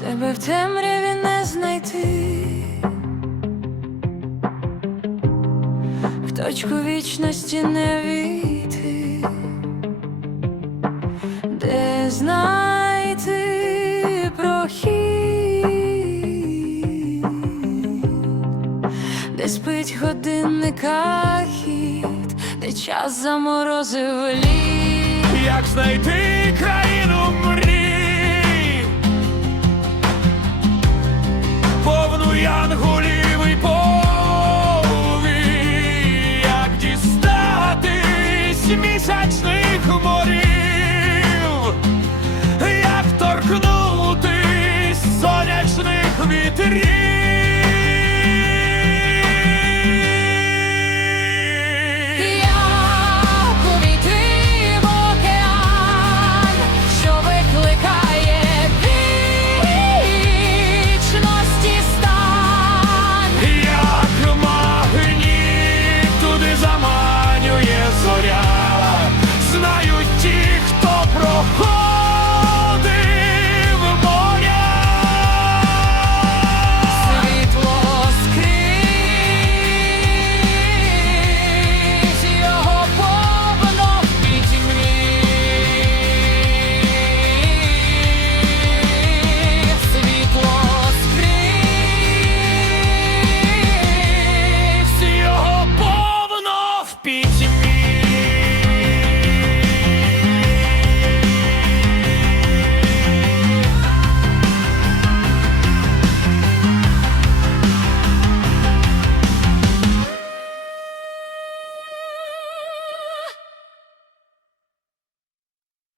тебе в темряві не знайти, в точку вічності не війти, де знайти прохід, де спить годинника хід, де час заморозив лід. Як знайти край? Місячних морів, як торкнутись сонячних вітрів.